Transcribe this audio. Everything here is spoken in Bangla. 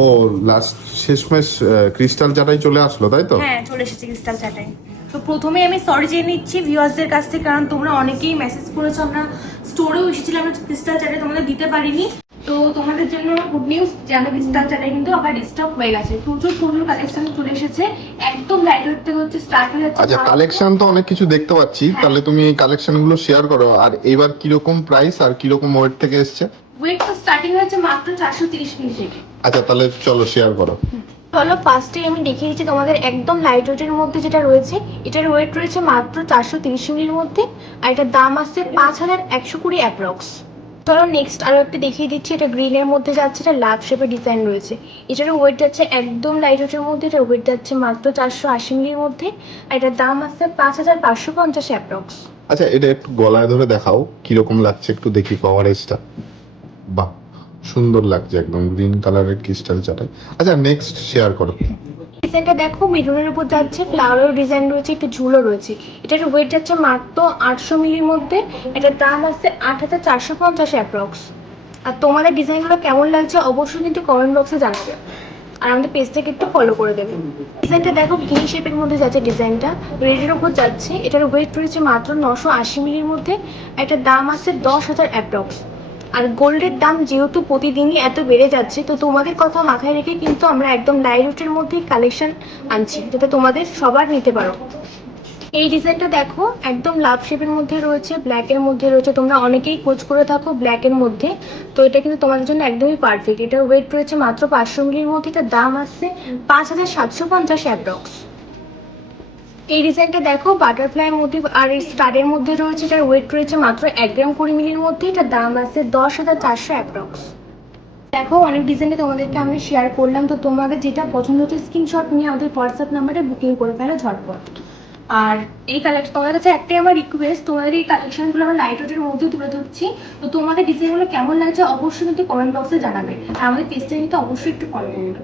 ও লাস্ট শেষমেশ ক্রিস্টাল চাটাই চলে আসলো তাই তো? হ্যাঁ চলে এসেছে ক্রিস্টাল চাটাই। তো প্রথমে আমি সরি চেয়ে নিচ্ছি ভিউয়ার্সদের কাছ থেকে কারণ তোমরা অনেকেই মেসেজ করেছ আমরা স্টোরেও এসেছিলাম আমরা ক্রিস্টাল চাটাই তোমাদের দিতে পারিনি। তো তোমাদের জন্য গুড নিউজ যে আমাদের ক্রিস্টাল চাটাই কিন্তু আবার ডিস্টার্ব হয়ে গেছে। প্রচুর প্রচুর কালেকশন চলে এসেছে। একদম লাইট ওয়েট থেকে হচ্ছে স্টার্ট হয়ে যাচ্ছে। আচ্ছা কালেকশন তো অনেক কিছু দেখতে পাচ্ছি। তাহলে তুমি কালেকশনগুলো শেয়ার করো। আর এবার কীরকম প্রাইস আর কীরকম ওয়েট থেকে এসছে? ওয়েট তো স্টার্টিং হয়েছে মাত্র চারশো তিরিশ থেকে। আচ্ছা তাহলে চলো শেয়ার করো। চলো ফার্স্টে আমি দেখিয়ে দিচ্ছি তোমাদের একদম লাইট ওয়েটের মধ্যে যেটা রয়েছে। এটার ওয়েট রয়েছে মাত্র চারশো তিরিশ মিলির মধ্যে আর এটার দাম আসছে পাঁচ হাজার একশো কুড়ি অ্যাপ্রক্স চলো নেক্সট আরও একটা দেখিয়ে দিচ্ছি এটা গ্রিনের মধ্যে যাচ্ছে এটা লাভ শেপের ডিজাইন রয়েছে। এটারও ওয়েট যাচ্ছে একদম লাইট ওয়েটের মধ্যে এটা ওয়েট যাচ্ছে মাত্র চারশো আশি মিলির মধ্যে আর এটার দাম আসছে পাঁচ হাজার পাঁচশো পঞ্চাশ অ্যাপ্রক্স আচ্ছা এটা একটু গলায় ধরে দেখাও কীরকম লাগছে একটু দেখি কভারেজটা বাহ, সুন্দর লাগছে একদম গ্রিন কালারের ক্রিস্টাল চাটাই। আচ্ছা নেক্সট শেয়ার করো। ডিজাইনটা দেখো, মেরুনের উপর যাচ্ছে ফ্লাওয়ারের ডিজাইন রয়েছে, একটু ঝুলো রয়েছে। এটার ওয়েট যাচ্ছে মাত্র আটশো মিলির মধ্যে, এটার দাম আসছে আট হাজার চারশো পঞ্চাশ অ্যাপ্রক্স আর তোমাদের ডিজাইনগুলো কেমন লাগছে অবশ্যই কিন্তু কমেন্ট বক্সে জানাবে। আর আমাদের পেজটাকে একটু ফলো করে দেবে। ডিজাইনটা দেখো ভি শেপের মধ্যে যাচ্ছে ডিজাইনটা রেডের উপর যাচ্ছে, এটার ওয়েট রয়েছে মাত্র নশো আশি মিলির মধ্যে এটার দাম আসছে দশ হাজার অ্যাপ্রক্স আর গোল্ডের দাম যেহেতু প্রতিদিনই এত বেড়ে যাচ্ছে, তো তোমাদের কথা মাথায় রেখে কিন্তু আমরা একদম ডাইরেক্টের মধ্যে কালেকশন আনছি, যাতে তোমাদের সবার নিতে পারো। এই ডিজাইনটা দেখো, একদম লাভ শেপের মধ্যে রয়েছে ব্ল্যাকের মধ্যে রয়েছে, তোমরা অনেকেই খোঁজ করে থাকো ব্ল্যাকের মধ্যে, তো এটা কিন্তু তোমাদের জন্য একদমই পারফেক্ট এটার ওয়েট রয়েছে মাত্র পাঁচশো মিলির মধ্যে, এটার দাম আসছে পাঁচ হাজার সাতশো পঞ্চাশ অ্যাপ্রক্স এই ডিজাইনটা দেখো বাটারফ্লাইয়ের মধ্যে আর এই স্টারের মধ্যে রয়েছে এটার ওয়েট রয়েছে মাত্র এক গ্রাম কুড়ি মিলির মধ্যে, এটার দাম আছে দশ হাজার চারশো অ্যাপ্রক্স দেখো, অনেক ডিজাইনে তোমাদেরকে আমি শেয়ার করলাম, তো তোমাদের যেটা পছন্দ হচ্ছে স্ক্রিনশট নিয়ে আমাদের হোয়াটসঅ্যাপ নাম্বারে বুকিং করে ফেলো ঝটপট। আর এই কালেকশন তোমাদের কাছে একটাই আমার রিকোয়েস্ট তোমাদের এই কালেকশনগুলো আমরা লাইট ওয়েটের মধ্যে তুলে ধরছি, তো তোমাদের ডিজাইনগুলো কেমন লাগছে অবশ্যই কিন্তু কমেন্ট বক্সে জানাবে, আর আমাদের পেজটা কিন্তু অবশ্যই একটু ফলো করবে।